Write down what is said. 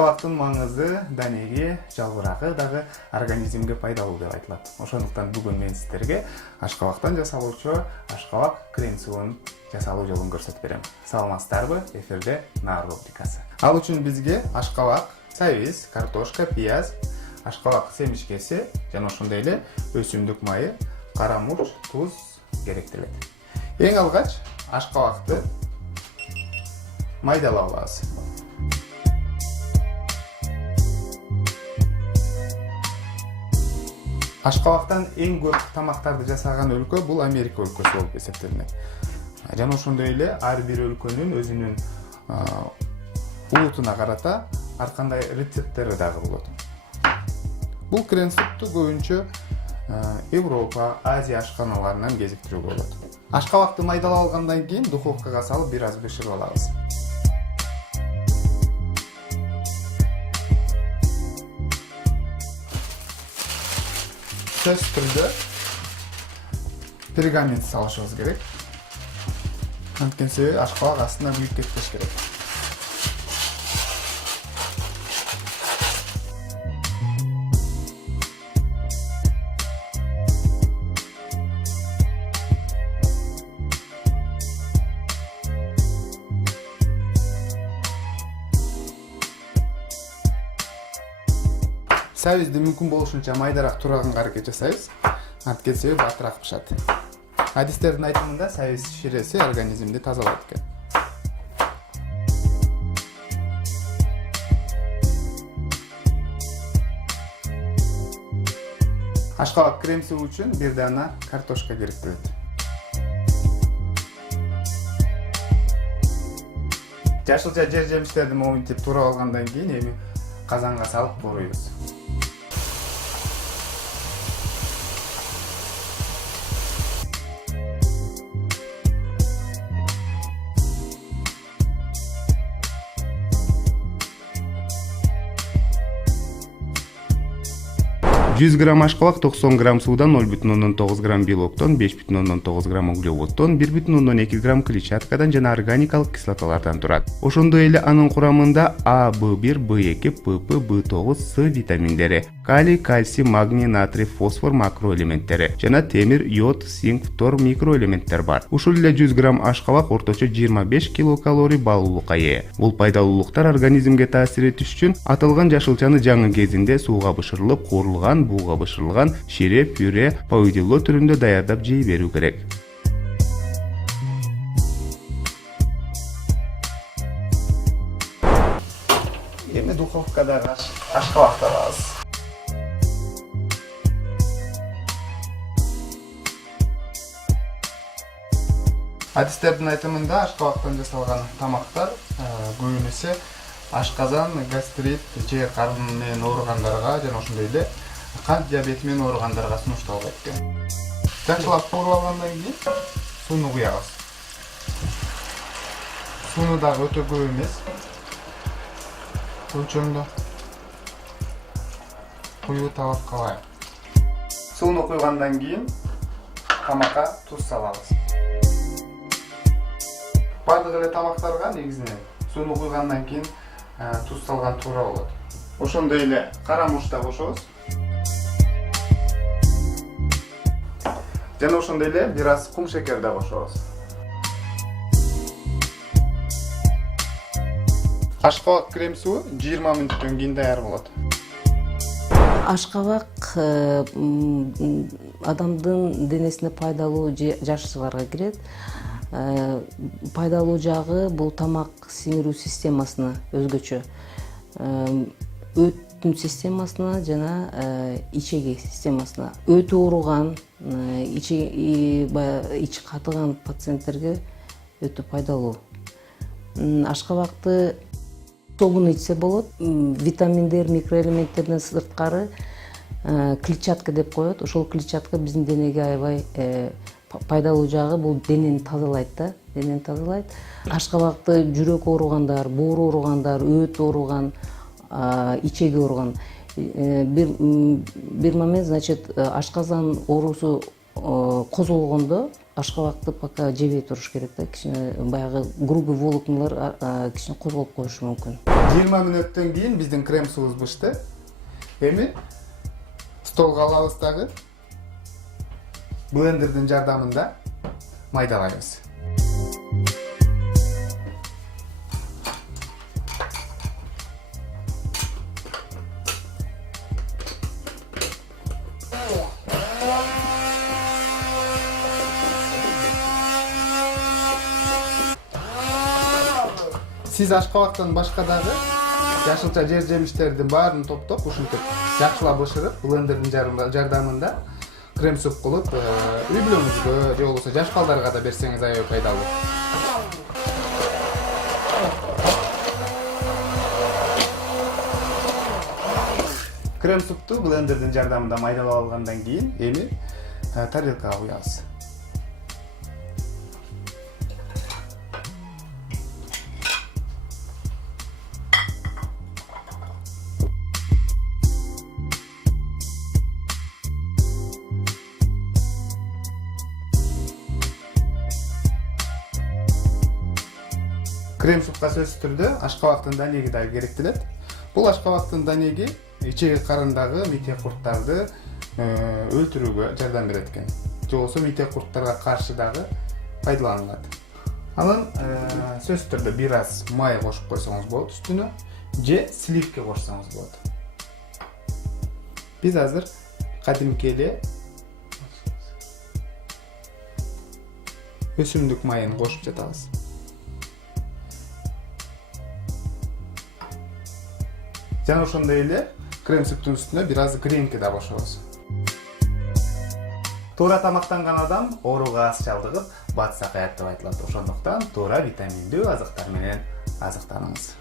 Ашкабактын маңызы данеге, жалбырагы дагы организмге пайдалуу деп айтылат. Ошондуктан бүгүн мен сиздерге ашкабактан жасалуучу ашкабак крем суунун жасалуу жолун көрсөтүп берем. Саламатсыздарбы? Эфирде Нар рубрикасы. Ал үчүн бизге ашкабак, сабиз, картошка, пияз, ашкабак семишкеси жана ошондой эле өсүмдүк майы, кара мурч, туз керектелет. Эң алгач ашкабакты майдалап алабыз. Ашкабактан эң көп тамактарды жасаган өлкө бул Америка өлкөсү болуп эсептелинет. Жана ошондой эле ар бир өлкөнүн өзүнүн улутуна карата ар кандай рецепттери дагы болот. Бул крем супту көбүнчө Европа, Азия ашканаларынан кезиктирүүгө болот. Ашкабакты майдалап алгандан кийин духовкага салып бир аз бышырып алабыз. Сөз түрдө пергамент салышыбыз керек. Анткени ашкабак астына күйүп кетпеш керек. Сабизди мүмкүн болушунча майдараак турганга аракет жасайбыз. Анткени батыраак пышат. Адистердин айтымында сабиз ширеси организмди тазалайт экен. Ашкабак крем суу үчүн бир дана картошка керектелет. Жашылча жер жемиштерди моминтип турап алгандан кийин эми казанга салып кууруйбуз. Жүз грамм ашкабак 90 грамм суудан 0,9 грамм белоктон, 5,9 грамм углеводдон, 1,2 грамм клетчаткадан жана органикалык кислоталардан турат. Ошондой эле анын курамында А, В1, В2, ПП, В9, С витаминдери, калий, кальций, магний, натрий, фосфор макроэлементтери жана темир, йод, цинк, фтор микроэлементтер бар. Ушул эле 100 грамм ашкабак орточо 25 килокалорий баалуулукка ээ. Бул пайдалуулуктар организмге таасир этиш үчүн аталган жашылчаны жаңы кезинде сууга бышырылып, куурулган, буга бышырылган шире, пюре, паудилло түрүндө даярдап жей берүү керек. Эми духовкадагы ашкабакты алабыз. Адистердин айтымында ашкабактан жасалган тамактар көбүнесе ашказан, гастрит, же карын менен ооругандарга жана ошондой эле кант диабети менен ооругандарга сунушталат экен. Жакшылап кууруп алгандан кийин сууну куябыз. Сууну дагы өтө көп эмес. Өлчөмдө куюу талап кылайык. Сууну куйгандан кийин тамакка туз салабыз. Бардык эле тамактарга негизинен сууну куйгандан кийин туз салган туура болот. Ошондой эле кара мурч да кошобуз. Жана ошондой эле бир аз кум шекер да кошобуз. Ашкабак крем суу 20 мүнөттөн кийин даяр болот. Ашкабак адамдын денесине пайдалуу жашылчаларга кирет. Пайдалуу жагы бул тамак сиңирүү системасына өзгөчө. Өттүн системасына жана ичеги системасына. Өтү ооруган, ичи катыган пациенттерге өтө пайдалуу. Ашкабакты тобун ичсе болот. Витаминдер, микроэлементтерден сырткары клетчатка деп коет. Ошол клетчатка биздин денеге аябай пайдалуу жагы бул денени тазалайт да, денени тазалайт. Ашкабакты жүрөк ооругандар, боору ооругандар, өт ооруган, ичеги ооруган. Бир момент, значит, ашказан оорусу козголгондо ашкабакты пока жебей туруш керек да. Кичине баягы грубый волокнолор кичине козголуп коюшу мүмкүн. 20 мүнөттөн кийин биздин крем суубуз бышты. Эми столго алабыз дагы. Блендердин жардамында майдалайбыз. Сиз ашкабактан башка дагы жашылча жер жемиштердин баарын топтоп, ушинтип жакшылап бышырып, блендердин жардамында крем суп кылып, үй бүлөңүзгө же болбосо жаш балдарга да берсеңиз аябай пайдалуу. Крем супту блендердин жардамында майдалап алгандан кийин эми тарелкага куябыз. Крем супка сөзсүз түрдө ашкабактын данеги да керектелет. Бул ашкабактын данеги ичеги карындагы митек курттарды өлтүрүүгө жардам берет экен. Же болбосо митек курттарга каршы дагы пайдаланылат. Анан сөзсүз түрдө бир аз май кошуп койсоңуз болот үстүнө, же сливки кошсоңуз болот. Биз азыр кадимки эле өсүмдүк майын кошуп жатабыз. Жана ошондой эле крем суптун үстүнө бир аз гренки да кошобуз. Туура тамактанган адам ооруга аз чалдыгып, батсак аят деп айтылат. Ошондуктан туура витаминдүү азыктар менен азыктаныңыз.